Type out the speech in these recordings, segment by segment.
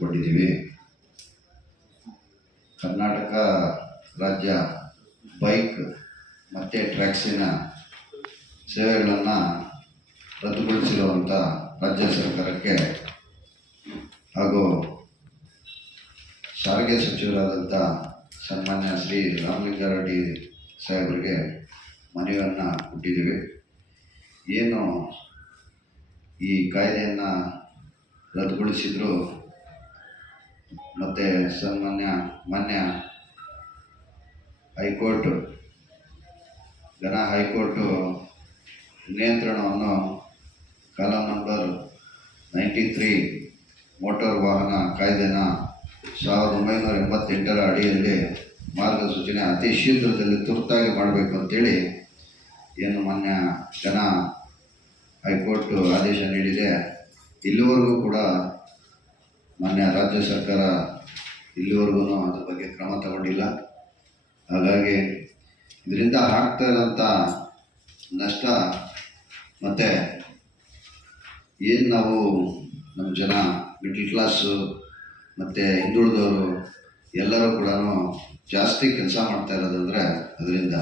ಹಮ್ಮಿಕೊಂಡಿದ್ದೀವಿ ಕರ್ನಾಟಕ ರಾಜ್ಯ ಬೈಕ್ ಮತ್ತು ಟ್ರ್ಯಾಕ್ಸಿನ ಸೇವೆಗಳನ್ನು ರದ್ದುಗೊಳಿಸಿರುವಂಥ ರಾಜ್ಯ ಸರ್ಕಾರಕ್ಕೆ ಹಾಗೂ ಸಾರಿಗೆ ಸಚಿವರಾದಂಥ ಸನ್ಮಾನ್ಯ ಶ್ರೀ ರಾಮಲಿಂಗಾರೆಡ್ಡಿ ಸಾಹೇಬರಿಗೆ ಮನವಿಯನ್ನು ಕೊಟ್ಟಿದ್ದೀವಿ. ಏನು ಈ ಕಾಯ್ದೆಯನ್ನು ರದ್ದುಗೊಳಿಸಿದ್ರು ಮತ್ತು ಸನ್ಮಾನ್ಯ, ಮಾನ್ಯ ಹೈಕೋರ್ಟ್ ಘನ ಹೈಕೋರ್ಟು ನಿಯಂತ್ರಣವನ್ನು column number ninety three motor ವಾಹನ ಕಾಯ್ದೆನ ಸಾವಿರದ ಒಂಬೈನೂರ ಎಂಬತ್ತೆಂಟರ ಅಡಿಯಲ್ಲಿ ಮಾರ್ಗಸೂಚನೆ ಅತಿ ಶೀಘ್ರದಲ್ಲಿ ತುರ್ತಾಗಿ ಮಾಡಬೇಕು ಅಂತೇಳಿ ಏನು ಮಾನ್ಯ ಘನ ಹೈಕೋರ್ಟ್ ಆದೇಶ ನೀಡಿದೆ. ಇಲ್ಲಿವರೆಗೂ ಕೂಡ ಮಾನ್ಯ ರಾಜ್ಯ ಸರ್ಕಾರ ಇಲ್ಲಿವರೆಗೂ ಅದ್ರ ಬಗ್ಗೆ ಕ್ರಮ ತಗೊಂಡಿಲ್ಲ. ಹಾಗಾಗಿ ಇದರಿಂದ ಆಗ್ತಾ ಇರೋಂಥ ನಷ್ಟ ಮತ್ತು ಏನು ನಾವು ನಮ್ಮ ಜನ ಮಿಡ್ಲ್ ಕ್ಲಾಸು ಮತ್ತು ಹಿಂದುಳಿದವರು ಎಲ್ಲರೂ ಕೂಡ ಜಾಸ್ತಿ ಕೆಲಸ ಮಾಡ್ತಾ ಇರೋದಂದರೆ ಅದರಿಂದ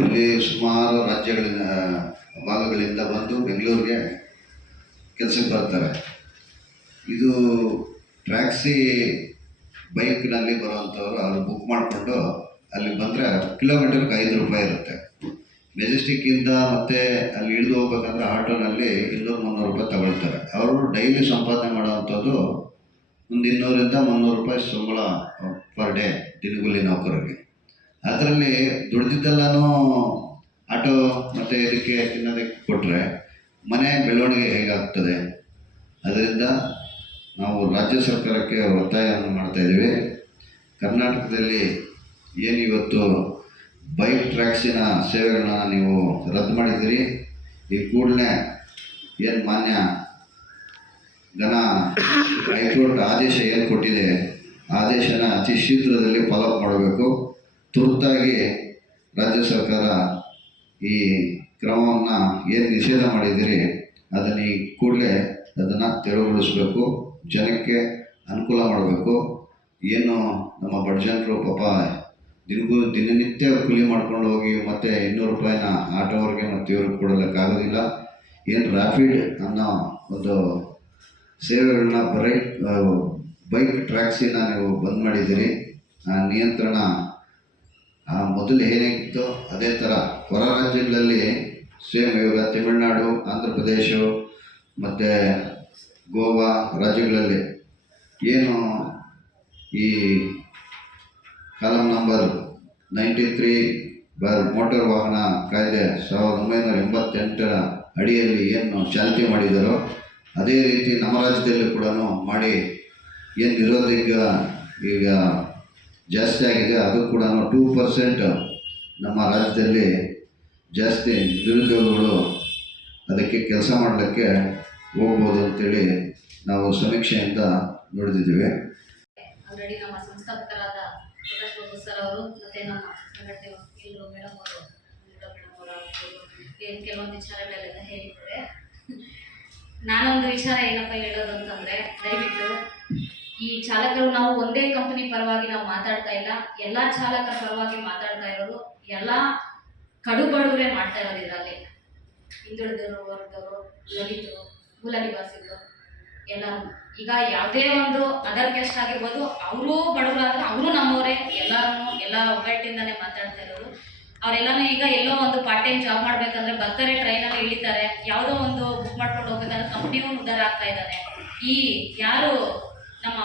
ಇಲ್ಲಿ ಸುಮಾರು ರಾಜ್ಯಗಳಿಂದ, ಭಾಗಗಳಿಂದ ಬಂದು ಬೆಂಗಳೂರಿಗೆ ಕೆಲಸಕ್ಕೆ ಬರ್ತಾರೆ. ಇದು ಟ್ಯಾಕ್ಸಿ ಬೈಕ್ನಲ್ಲಿ ಬರುವಂಥವ್ರು ಅಲ್ಲಿ ಬುಕ್ ಮಾಡಿಕೊಂಡು ಅಲ್ಲಿ ಬಂದರೆ ಕಿಲೋಮೀಟರ್ಗೆ ಐದು ರೂಪಾಯಿ ಇರುತ್ತೆ. ಮೆಜೆಸ್ಟಿಕ್ಕಿಂದ ಮತ್ತು ಅಲ್ಲಿ ಇಳಿದು ಹೋಗ್ಬೇಕಂದ್ರೆ ಆಟೋನಲ್ಲಿ ಇನ್ನೂರು ಮುನ್ನೂರು ರೂಪಾಯಿ ತಗೊಳ್ತಾರೆ. ಅವರು ಡೈಲಿ ಸಂಪಾದನೆ ಮಾಡುವಂಥದ್ದು ಒಂದು ಇನ್ನೂರಿಂದ ಮುನ್ನೂರು ರೂಪಾಯಿ ಸಂಬಳ ಪರ್ ಡೇ ದಿನಗೂಲಿ ನೌಕರರಿಗೆ. ಅದರಲ್ಲಿ ದುಡ್ದಿದ್ದೆಲ್ಲನೂ ಆಟೋ ಮತ್ತು ಇದಕ್ಕೆ ತಿನ್ನೋದಕ್ಕೆ ಕೊಟ್ಟರೆ ಮನೆ ಬೆಳವಣಿಗೆ ಹೇಗಾಗ್ತದೆ? ಅದರಿಂದ ನಾವು ರಾಜ್ಯ ಸರ್ಕಾರಕ್ಕೆ ಒತ್ತಾಯವನ್ನು ಮಾಡ್ತಾ ಇದ್ದೀವಿ. ಕರ್ನಾಟಕದಲ್ಲಿ ಏನು ಇವತ್ತು ಬೈಕ್ ಟ್ರ್ಯಾಕ್ಸಿನ ಸೇವೆಗಳನ್ನ ನೀವು ರದ್ದು ಮಾಡಿದ್ದೀರಿ. ಈ ಕೂಡಲೇ ಏನು ಮಾನ್ಯ ಘನ ಹೈಕೋರ್ಟ್ ಆದೇಶ ಏನು ಕೊಟ್ಟಿದೆ, ಆದೇಶನ ಅತಿ ಶೀಘ್ರದಲ್ಲಿ ಫಾಲೋ ಮಾಡಬೇಕು. ತುರ್ತಾಗಿ ರಾಜ್ಯ ಸರ್ಕಾರ ಈ ಕ್ರಮವನ್ನು ಏನು ನಿಷೇಧ ಮಾಡಿದ್ದೀರಿ, ಅದನ್ನು ಈ ಕೂಡಲೇ ಅದನ್ನು ತೆರವುಗೊಳಿಸಬೇಕು. ಜನಕ್ಕೆ ಅನುಕೂಲ ಮಾಡಬೇಕು. ಏನು ನಮ್ಮ ಬಡ ಜನರು ಪಾಪ ದಿನಗೂ ದಿನನಿತ್ಯ ಕೂಲಿ ಮಾಡ್ಕೊಂಡು ಹೋಗಿ ಮತ್ತೆ ಇನ್ನೂರು ರೂಪಾಯಿನ ಆಟೋವ್ರಿಗೆ ಮತ್ತು ಇವ್ರಿಗೆ ಕೊಡಲಿಕ್ಕಾಗೋದಿಲ್ಲ ಏನು ರ್ಯಾಪಿಡ್ ಅನ್ನೋ ಒಂದು ಸೇವೆಗಳನ್ನ ಬರೈ ಬೈಕ್ ಟ್ರ್ಯಾಕ್ಸಿನ ನೀವು ಬಂದ್ ಮಾಡಿದ್ದೀರಿ. ಆ, ನಿಯಂತ್ರಣ ಮೊದಲು ಏನೇಗಿತ್ತು? ಅದೇ ಥರ ಹೊರ ರಾಜ್ಯಗಳಲ್ಲಿ ಸೇಮ್ ಇವಾಗ ತಮಿಳ್ನಾಡು, ಆಂಧ್ರ ಪ್ರದೇಶ, ಮತ್ತು ಗೋವಾ ರಾಜ್ಯಗಳಲ್ಲಿ ಏನು ಈ ಕಾಲಂ ನಂಬರ್ ನೈಂಟಿ ತ್ರೀ ಬರ್ ಮೋಟಾರ್ ವಾಹನ ಕಾಯ್ದೆ ಸಾವಿರದ ಒಂಬೈನೂರ ಎಂಬತ್ತೆಂಟರ ಅಡಿಯಲ್ಲಿ ಏನು ಚಾಲ್ತಿ ಮಾಡಿದರೋ, ಅದೇ ರೀತಿ ನಮ್ಮ ರಾಜ್ಯದಲ್ಲೂ ಕೂಡ ಮಾಡಿ ಏನು ನಿರೋಧಕ ಈಗ ಜಾಸ್ತಿ ಆಗಿದೆ, ಅದು ಕೂಡ ಟೂ ಪರ್ಸೆಂಟ್ ನಮ್ಮ ರಾಜ್ಯದಲ್ಲಿ ಜಾಸ್ತಿ ನಿರುದ್ಯೋಗಗಳು ಅದಕ್ಕೆ ಕೆಲಸ ಮಾಡಲಿಕ್ಕೆ ಹೋಗ್ಬೋದು ಅಂತೇಳಿ ನಾವು ಸಮೀಕ್ಷೆಯಿಂದ ನೋಡಿದ್ದೀವಿ ಆಲ್ರೆಡಿ ನಮ್ಮ ಸಂಸ್ಥಾಪಕರಾದ ಪ್ರಕಾಶ್ ಸರ್ ಅವರು ಮತ್ತೆ ನಮ್ಮ ಸಂಘಟನೆ ಮೇಡಮ್ ಅವರು ಮೇಡಮ್ ಅವರು ಕೆಲವೊಂದು ವಿಚಾರಗಳೆಲ್ಲ ಹೇಳಿದ್ದಾರೆ. ನಾನೊಂದು ವಿಚಾರ ಏನಪ್ಪ ಹೇಳೋದು ಅಂತಂದ್ರೆ ದಯವಿಟ್ಟು ಈ ಚಾಲಕರು ನಾವು ಒಂದೇ ಕಂಪನಿ ಪರವಾಗಿ ನಾವು ಮಾತಾಡ್ತಾ ಇಲ್ಲ. ಎಲ್ಲ ಚಾಲಕರ ಪರವಾಗಿ ಮಾತಾಡ್ತಾ ಇರೋರು, ಎಲ್ಲ ಕಡು ಮಾಡ್ತಾ ಇರೋದು ಇದರಲ್ಲಿ. ಹಿಂದುಳಿದವರು, ವರ್ಗದವರು, ದಲಿತರು ಮೂಲ ನಿವಾಸಿಗಳು ಎಲ್ಲ ಈಗ ಯಾವುದೇ ಒಂದು ಅದರ್ ಕ್ಯಾಸ್ಟ್ ಆಗಿರ್ಬೋದು, ಅವರು ಬಡವರಾದ್ರೆ ಅವರು ನಮ್ಮವರೇ. ಎಲ್ಲರೂ ಎಲ್ಲ ಒಗ್ಗಟ್ಟಿಂದಾನೇ ಮಾತಾಡ್ತಾ ಇರೋರು ಅವರೆಲ್ಲಾನು ಈಗ ಎಲ್ಲೋ ಒಂದು ಪಾರ್ಟ್ ಟೈಮ್ ಜಾಬ್ ಮಾಡ್ಬೇಕಂದ್ರೆ ಬರ್ತಾರೆ ಟ್ರೈನಲ್ಲಿ ಇಳಿತಾರೆ. ಯಾವುದೋ ಒಂದು ಬುಕ್ ಮಾಡ್ಕೊಂಡು ಹೋಗ್ಬೇಕಂದ್ರೆ ಕಂಪ್ನಿಯೂ ಉದ್ದಾರ ಆಗ್ತಾ ಇದ್ದಾನೆ ಈ ಯಾರು ನಮ್ಮ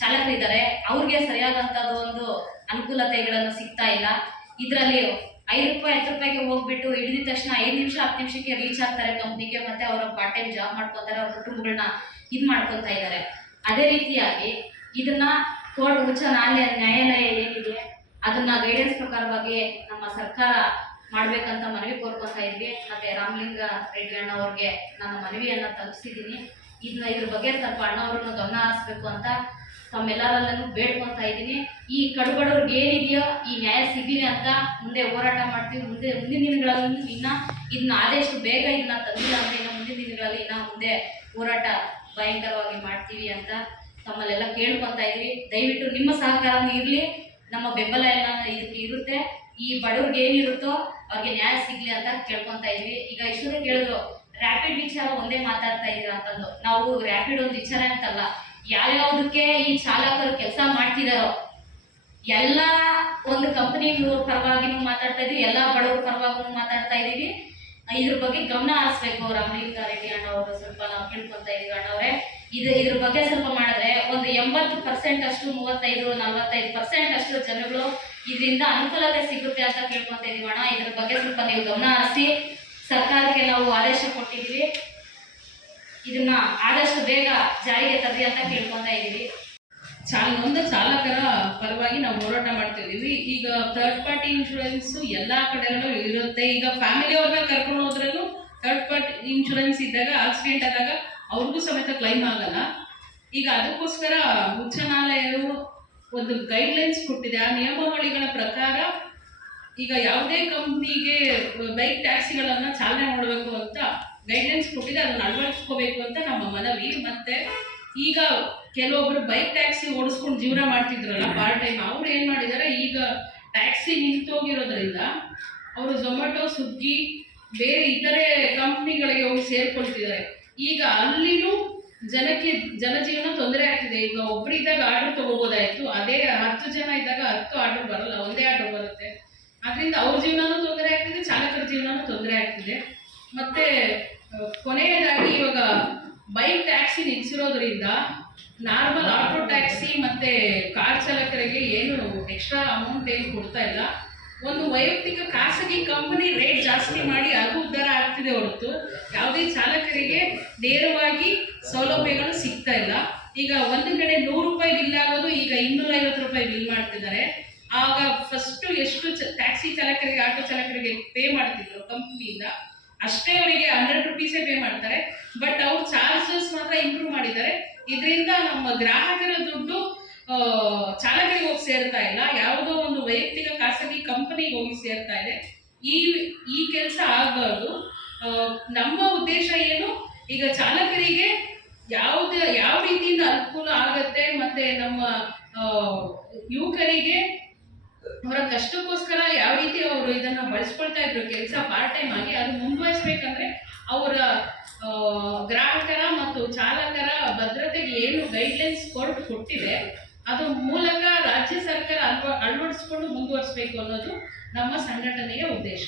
ಚಾಲಕರಿದ್ದಾರೆ, ಅವ್ರಿಗೆ ಸರಿಯಾದಂಥದ್ದು ಒಂದು ಅನುಕೂಲತೆಗಳನ್ನು ಸಿಗ್ತಾ ಇಲ್ಲ. ಇದರಲ್ಲಿ ಐದು ರೂಪಾಯಿ, ಹತ್ತು ರೂಪಾಯಿಗೆ ಹೋಗ್ಬಿಟ್ಟು ಹಿಡಿದ ತಕ್ಷಣ ಐದು ನಿಮಿಷ, ಹತ್ತು ನಿಮಿಷಕ್ಕೆ ರೀಚ್ ಆಗ್ತಾರೆ ಕಂಪ್ನಿಗೆ ಮತ್ತೆ ಅವರ ಪಾರ್ಟ್ ಟೈಮ್ ಜಾಬ್ ಮಾಡ್ಕೊತಾರೆ, ಅವ್ರ ಕುಟುಂಬಗಳನ್ನ ಇದು ಮಾಡ್ಕೊತಾ ಇದ್ದಾರೆ ಅದೇ ರೀತಿಯಾಗಿ ಇದನ್ನ ಕೋರ್ಟ್ ಉಚ್ಚ ನ್ಯಾಯಾಲಯ ನ್ಯಾಯಾಲಯ ಏನಿದೆ, ಅದನ್ನ ಗೈಡೆನ್ಸ್ ಪ್ರಕಾರವಾಗಿ ನಮ್ಮ ಸರ್ಕಾರ ಮಾಡ್ಬೇಕಂತ ಮನವಿ ಕೋರ್ಕೊತಾ ಇದ್ವಿ. ಮತ್ತೆ ರಾಮಲಿಂಗ ರೆಡ್ಡಿ ಅಣ್ಣ ಅವ್ರಿಗೆ ನನ್ನ ಮನವಿಯನ್ನ ತಲುಪಿಸಿದ್ದೀನಿ. ಇದನ್ನ ಇದ್ರ ಬಗ್ಗೆ ಸ್ವಲ್ಪ ಅಣ್ಣವ್ರನ್ನ ಗಮನ ಹರಿಸ್ಬೇಕು ಅಂತ ತಮ್ಮೆಲ್ಲರಲ್ಲೂ ಬೇಡ್ಕೊತಾ ಇದ್ದೀನಿ. ಈ ಕಡುಬಡವ್ರಿಗೆ ಏನಿದೆಯೋ ಈ ನ್ಯಾಯ ಸಿಗಲಿ ಅಂತ ಮುಂದೆ ಹೋರಾಟ ಮಾಡ್ತೀವಿ. ಮುಂದೆ ಮುಂದಿನ ದಿನಗಳಲ್ಲಿ ಇನ್ನ ಇದನ್ನ ಆದಷ್ಟು ಬೇಗ ಇದನ್ನ ತಂದಿಲ್ಲ ಅಂತ ಇನ್ನು ಮುಂದಿನ ದಿನಗಳಲ್ಲಿ ಇನ್ನ ಮುಂದೆ ಹೋರಾಟ ಭಯಂಕರವಾಗಿ ಮಾಡ್ತೀವಿ ಅಂತ ತಮ್ಮಲ್ಲೆಲ್ಲ ಕೇಳ್ಕೊತಾ ಇದೀವಿ ದಯವಿಟ್ಟು ನಿಮ್ಮ ಸಹಕಾರನೂ ಇರಲಿ. ನಮ್ಮ ಬೆಂಬಲ ಎಲ್ಲ ಇದಕ್ಕೆ ಇರುತ್ತೆ. ಈ ಬಡವ್ರಿಗೆ ಏನಿರುತ್ತೋ ಅವ್ರಿಗೆ ನ್ಯಾಯ ಸಿಗ್ಲಿ ಅಂತ ಕೇಳ್ಕೊತಾ ಇದ್ವಿ. ಈಗ ಇಷ್ಟೊಂದೇ ಕೇಳಿದ್ರು ರ್ಯಾಪಿಡ್ ವಿಚಾರ ಒಂದೇ ಮಾತಾಡ್ತಾ ಇದ್ರ ಅಂತಂದು. ನಾವು ರ್ಯಾಪಿಡ್ ಒಂದು ವಿಚಾರ ಅಂತಲ್ಲ. ಯಾವ್ಯಾವುದಕ್ಕೆ ಈ ಚಾಲಕರು ಕೆಲಸ ಮಾಡ್ತಿದಾರೋ, ಎಲ್ಲ ಒಂದು ಕಂಪನಿ ಪರವಾಗಿ ಮಾತಾಡ್ತಾ ಇದೀವಿ ಎಲ್ಲ ಬಡವರ ಪರವಾಗಿ ಮಾತಾಡ್ತಾ ಇದೀವಿ ಇದ್ರ ಬಗ್ಗೆ ಗಮನ ಹರಿಸ್ಬೇಕು ರಾಮಲಿಂಗಾರೆಡ್ಡಿ ಅಣ್ಣ ಅವರು ಸ್ವಲ್ಪ ನಾವು ಕೇಳ್ಕೊಳ್ತಾ ಇದೀವಿ ಅಣ್ಣವ್ರೆ. ಇದು ಇದ್ರ ಬಗ್ಗೆ ಸ್ವಲ್ಪ ಮಾಡಿದ್ರೆ ಒಂದು ಎಂಬತ್ತು ಪರ್ಸೆಂಟ್ ಅಷ್ಟು, ಮೂವತ್ತೈದು, ನಲವತ್ತೈದು ಪರ್ಸೆಂಟ್ ಅಷ್ಟು ಜನಗಳು ಇದರಿಂದ ಅನುಕೂಲತೆ ಸಿಗುತ್ತೆ ಅಂತ ಕೇಳ್ಕೊತಾ ಇದೀವಿ ಅಣ್ಣ. ಇದ್ರ ಬಗ್ಗೆ ಸ್ವಲ್ಪ ನೀವು ಗಮನ ಹರಿಸಿ, ಸರ್ಕಾರಕ್ಕೆ ನಾವು ಆದೇಶ ಕೊಟ್ಟಿದ್ದೀವಿ. ಇದನ್ನ ಆದಷ್ಟು ಬೇಗ ಜಾರಿಗೆ ತರಲಿ ಅಂತ ಕೇಳ್ಕೊತಾ ಇದೀವಿ ಚಾಲ, ಒಂದು ಚಾಲಕರ ಪರವಾಗಿ ನಾವು ಹೋರಾಟ ಮಾಡ್ತಿದ್ದೀವಿ ಈಗ ಥರ್ಡ್ ಪಾರ್ಟಿ ಇನ್ಶೂರೆನ್ಸ್ ಎಲ್ಲ ಕಡೆನೂ ಇರುತ್ತೆ. ಈಗ ಫ್ಯಾಮಿಲಿ ಅವ್ರನ್ನ ಕರ್ಕೊಂಡು ಹೋದ್ರೂ ಥರ್ಡ್ ಪಾರ್ಟಿ ಇನ್ಶೂರೆನ್ಸ್ ಇದ್ದಾಗ ಆಕ್ಸಿಡೆಂಟ್ ಆದಾಗ ಅವ್ರಿಗೂ ಸಮೇತ ಕ್ಲೈಮ್ ಆಗಲ್ಲ. ಈಗ ಅದಕ್ಕೋಸ್ಕರ ಉಚ್ಚ ನ್ಯಾಯಾಲಯವು ಒಂದು ಗೈಡ್ಲೈನ್ಸ್ ಕೊಟ್ಟಿದೆ. ಆ ನಿಯಮಾವಳಿಗಳ ಪ್ರಕಾರ ಈಗ ಯಾವುದೇ ಕಂಪ್ನಿಗೆ ಬೈಕ್ ಟ್ಯಾಕ್ಸಿಗಳನ್ನು ಚಾಲನೆ ಮಾಡಬೇಕು ಅಂತ ಗೈಡ್ಲೈನ್ಸ್ ಕೊಟ್ಟಿದೆ, ಅದನ್ನು ಅಳವಡಿಸ್ಕೋಬೇಕು ಅಂತ ನಮ್ಮ ಮನವಿ. ಮತ್ತೆ ಈಗ ಕೆಲವೊಬ್ರು ಬೈಕ್ ಟ್ಯಾಕ್ಸಿ ಓಡಿಸ್ಕೊಂಡು ಜೀವನ ಮಾಡ್ತಿದ್ರಲ್ಲ ಪಾರ್ಟ್ ಟೈಮ್ ಅವ್ರು ಏನ್ ಮಾಡಿದ್ದಾರೆ ಈಗ ಟ್ಯಾಕ್ಸಿ ನಿಂತೋಗಿರೋದ್ರಿಂದ ಅವರು ಝೊಮ್ಯಾಟೊ ಸುಗ್ಗಿ ಬೇರೆ ಇತರೆ ಕಂಪ್ನಿಗಳಿಗೆ ಹೋಗಿ ಸೇರ್ಕೊಳ್ತಿದ್ದಾರೆ ಈಗ ಅಲ್ಲಿನೂ ಜನಕ್ಕೆ, ಜನಜೀವನ ತೊಂದರೆ ಆಗ್ತಿದೆ. ಈಗ ಒಬ್ಬರಿದ್ದಾಗ ಆರ್ಡರ್ ತಗೋಬೋದಾಯ್ತು, ಅದೇ ಹತ್ತು ಜನ ಇದ್ದಾಗ ಹತ್ತು ಆರ್ಡರ್ ಬರಲ್ಲ, ಒಂದೇ ಆರ್ಡರ್ ಬರುತ್ತೆ. ಅದರಿಂದ ಅವ್ರ ಜೀವನನೂ ತೊಂದರೆ ಆಗ್ತಿದೆ, ಚಾಲಕರ ಜೀವನನೂ ತೊಂದರೆ ಆಗ್ತಿದೆ. ಮತ್ತೆ ಕೊನೆಯದಾಗಿ ಇವಾಗ ಬೈಕ್ ಟ್ಯಾಕ್ಸಿ ನಿಲ್ಲಿಸಿರೋದ್ರಿಂದ ನಾರ್ಮಲ್ ಆಟೋ ಟ್ಯಾಕ್ಸಿ ಮತ್ತೆ ಕಾರ್ ಚಾಲಕರಿಗೆ ಏನು ಎಕ್ಸ್ಟ್ರಾ ಅಮೌಂಟ್ ಏನು ಕೊಡ್ತಾ ಇಲ್ಲ. ಒಂದು ವೈಯಕ್ತಿಕ ಖಾಸಗಿ ಕಂಪನಿ ರೇಟ್ ಜಾಸ್ತಿ ಮಾಡಿ ಅದು ಉದ್ಧಾರ ಆಗ್ತಿದೆ ಹೊರತು ಯಾವುದೇ ಚಾಲಕರಿಗೆ ನೇರವಾಗಿ ಸೌಲಭ್ಯಗಳು ಸಿಗ್ತಾ ಇಲ್ಲ. ಈಗ ಒಂದು ಕಡೆ ನೂರು ರೂಪಾಯಿ ಬಿಲ್ ಆಗೋದು, ಈಗ ಇನ್ನೂರೈವತ್ತು ರೂಪಾಯಿ ಬಿಲ್ ಮಾಡ್ತಿದ್ದಾರೆ ಆಗ ಫಸ್ಟ್ ಎಷ್ಟು ಟ್ಯಾಕ್ಸಿ ಚಾಲಕರಿಗೆ ಆಟೋ ಚಾಲಕರಿಗೆ ಪೇ ಮಾಡ್ತಿದ್ರು ಕಂಪ್ನಿಯಿಂದ ಅಷ್ಟೇ ಅವರಿಗೆ ಹಂಡ್ರೆಡ್ ರುಪೀಸೇ ಪೇ ಮಾಡ್ತಾರೆ ಬಟ್ ಅವ್ರು ಚಾರ್ಜಸ್ ಮಾತ್ರ ಇಂಪ್ರೂವ್ ಮಾಡಿದ್ದಾರೆ ಇದರಿಂದ ನಮ್ಮ ಗ್ರಾಹಕರ ದುಡ್ಡು ಚಾಲಕರಿಗೆ ಹೋಗಿ ಸೇರ್ತಾ ಇಲ್ಲ. ಯಾವುದೋ ಒಂದು ವೈಯಕ್ತಿಕ ಖಾಸಗಿ ಕಂಪನಿಗೆ ಹೋಗಿ ಸೇರ್ತಾ ಇದೆ. ಈ ಈ ಕೆಲಸ ಆಗಬಾರ್ದು. ನಮ್ಮ ಉದ್ದೇಶ ಏನು? ಈಗ ಚಾಲಕರಿಗೆ ಯಾವ್ದು, ಯಾವ ರೀತಿಯಿಂದ ಅನುಕೂಲ ಆಗತ್ತೆ ಮತ್ತೆ ನಮ್ಮ ಯುವಕರಿಗೆ ಅವರ ಕಷ್ಟಕ್ಕೋಸ್ಕರ ಯಾವ ರೀತಿ ಅವರು ಇದನ್ನ ಬಳಸ್ಕೊಳ್ತಾ ಇದ್ರು? ಕೆಲಸ ಪಾರ್ಟ್ ಟೈಮ್ ಆಗಿ, ಅದು ಮುಂದುವರಿಸ್ಬೇಕಂದ್ರೆ ಅವರ ಗ್ರಾಹಕರ ಮತ್ತು ಚಾಲಕರ ಭದ್ರತೆಗೆ ಏನು ಗೈಡ್ಲೈನ್ಸ್ ಕೋರ್ಟ್ ಕೊಟ್ಟಿದೆ, ಅದು ಮೂಲಕ ರಾಜ್ಯ ಸರ್ಕಾರ ಅಳವ ಅಳವಡಿಸ್ಕೊಂಡು ಮುಂದುವರಿಸಬೇಕು ಅನ್ನೋದು ನಮ್ಮ ಸಂಘಟನೆಯ ಉದ್ದೇಶ.